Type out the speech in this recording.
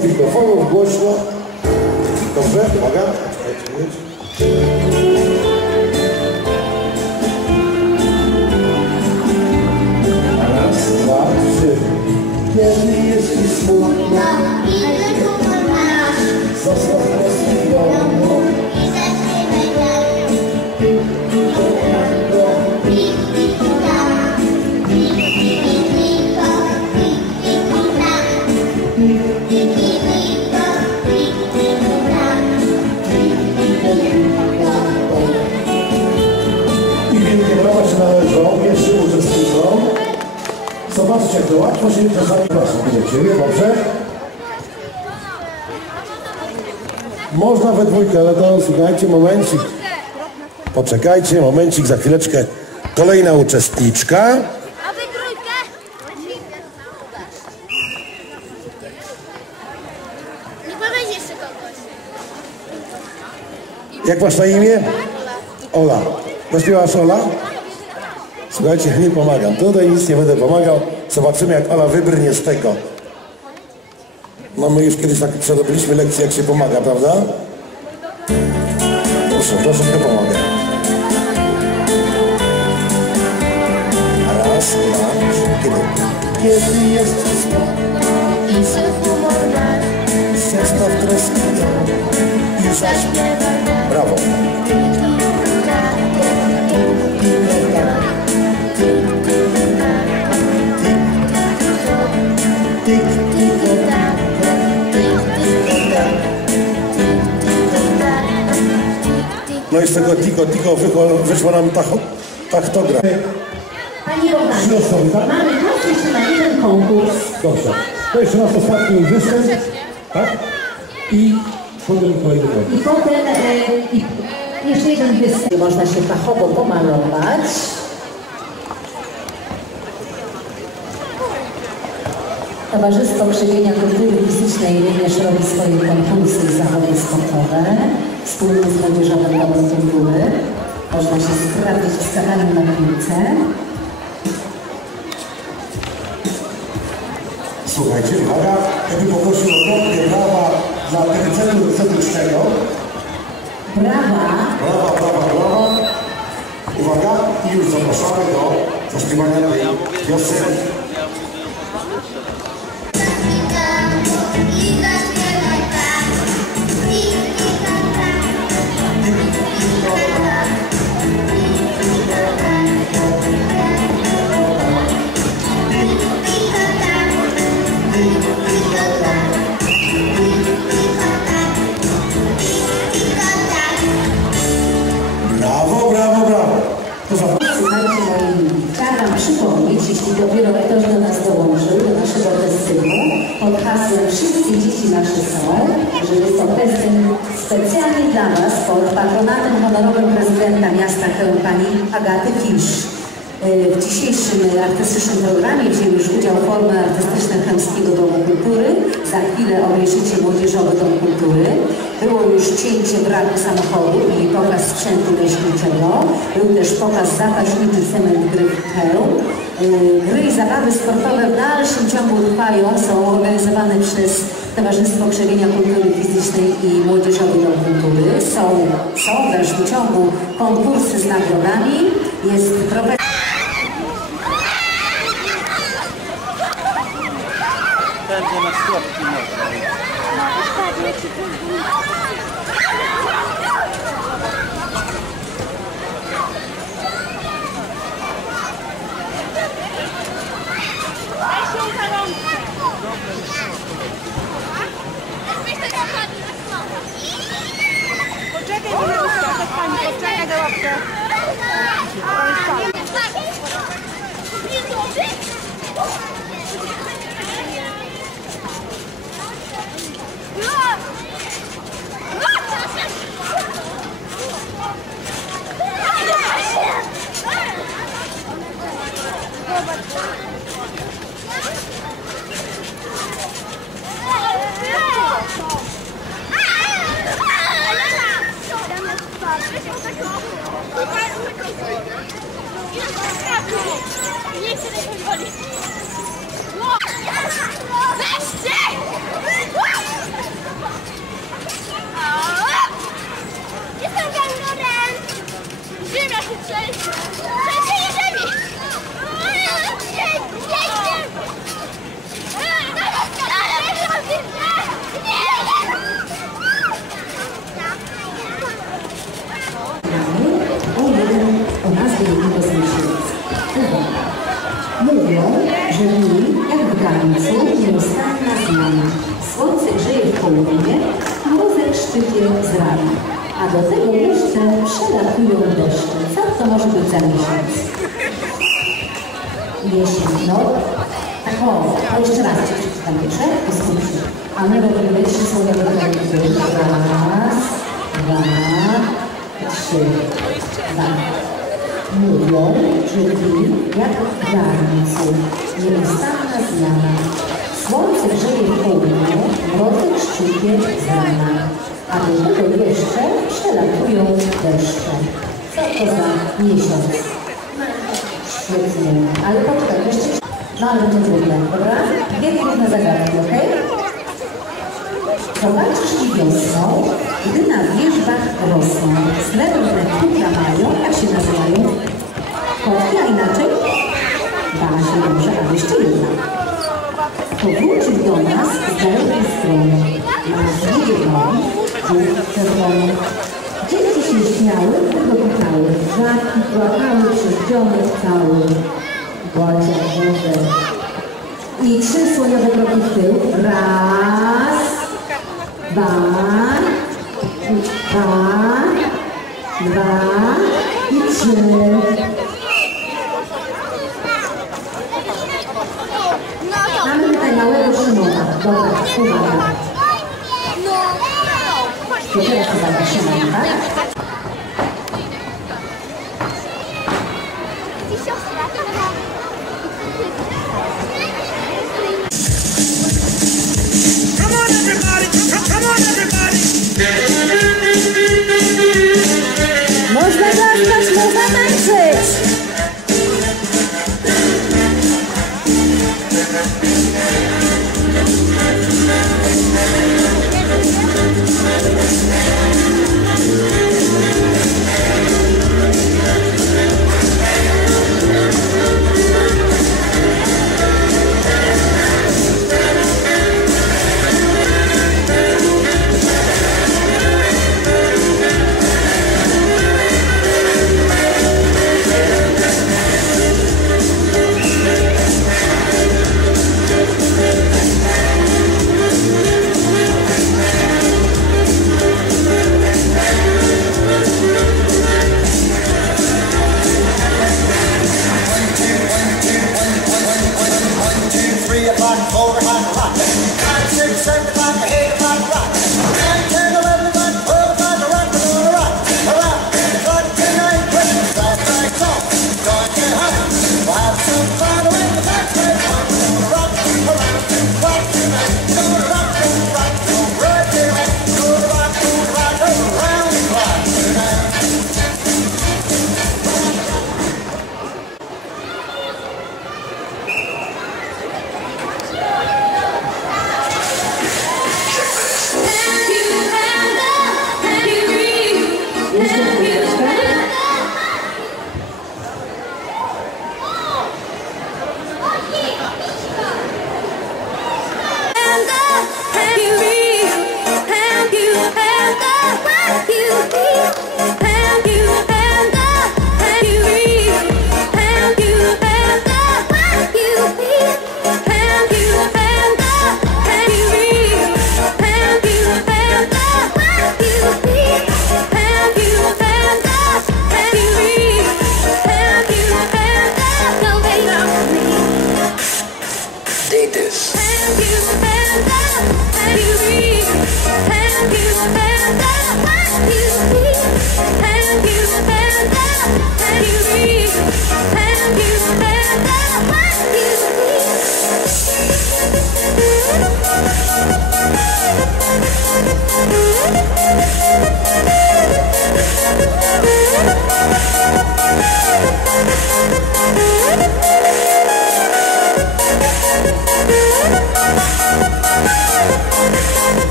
blisko mikrofonów, głośno. Dobrze, uwaga. Raz, dwa, trzy. Kiedy uczestnikom. Zobaczcie, jak to łatwo się czasami właśnie do ciebie, dobrze? Można we dwójkę, ale to słuchajcie, momencik. Poczekajcie, momencik, za chwileczkę. Kolejna uczestniczka. Jak masz na imię? Ola. Zaśpiewasz Ola? Słuchajcie, nie pomagam. Tutaj nic nie będę pomagał. Zobaczymy, jak Ola wybrnie z tego. No my już kiedyś tak przerobiliśmy lekcję, jak się pomaga, prawda? Proszę, troszeczkę pomogę. Raz, dwa, trzy, kiedy? Jest smutno, I się humor zestaw i zaśpiewaj. Brawo. No i z tego tiko, tiko wyszło nam tacho, tachtograf. Pani Bogdanie, mamy czas jeszcze na jeden konkurs. Dobrze. To jeszcze raz ostatni występ, tak? I potem kolejny konkurs. I potem e, i jeszcze jeden występ. Można się fachowo pomalować. Towarzystwo Krzewienia Kultury Fizycznej również robi swoje konkursy zawody sportowe wspólnie z Młodzieżowym Domem Kultury. Można się sprawdzić w skakaniu na piłce. Słuchajcie, uwaga, ja bym poprosił o wielkie brawa dla Centrum Centrycznego. Brawa! Brawa, brawa, brawa. Uwaga, i już zapraszamy do zaśpiewania tej piosenki. Słuchajcie moi chciałam przypomnieć, jeśli dopiero ktoś do nas dołączył, do naszego festynu, pod hasłem Wszystkie dzieci nasze są, że jest to festyn specjalnie dla Was pod patronatem honorowym prezydenta miasta Chełm pani Agaty Kisz. Yy, W dzisiejszym artystycznym programie wzięły już udział formy Chełmskiego Domu Kultury. Za chwilę obejrzycie Młodzieżowy Dom Kultury. Było już cięcie braku samochodu i pokaz sprzętu leśniczego. Był też pokaz zapaśniczy cement gry. Yy, Gry i zabawy sportowe w dalszym ciągu trwają, są organizowane przez Towarzystwo Krzewienia Kultury Fizycznej i Młodzieżowy Dom Kultury. Są, są w dalszym ciągu konkursy z nagrodami. Jest profesor Będzie na słodki może. Poczekaj, Nie Żywili, jak w granicy, nieustanna zmiana. Słońce grzeje w południe, mrozek szczypie z rana. A do tego jeszcze przelatują deszcze. Co to może być za miesiąc? Jesienno. Tak o, to jeszcze raz ci przeczytam jeszcze, posłuchaj. A my robimy trzy słowa do Raz, dwa, trzy, dwa. Mówią, dni jak w garncu, nieustanna zmiana. Słońce grzeje w południe, mrozek szczypie z rana, a do tego jeszcze przelatują deszcze. Co to za miesiąc? Świetnie, ale poczekaj, jeszcze... No ale to trudne, dobra? Dwie trudne zagadki, okej? Zobaczysz mi wiosną, gdy na wierzbach rosną. Srebrne kutra mają, jak się nazywają? Kotki, a inaczej? Dana się dobrze, a jeszcze jedna. Powrócił do nas z dalekiej strony. Na zniebie nogi, żółt czerwony. Dzieci się śmiały, wychowykały. Żarki płakały przez dzionek cały. Błacia Boże. I trzy słoniowe kroki w tył. Raz, dwa, dwa, dwa i trzy. Mamy tutaj małego Szymona. Dobra, uwaga. To? Come on, everybody!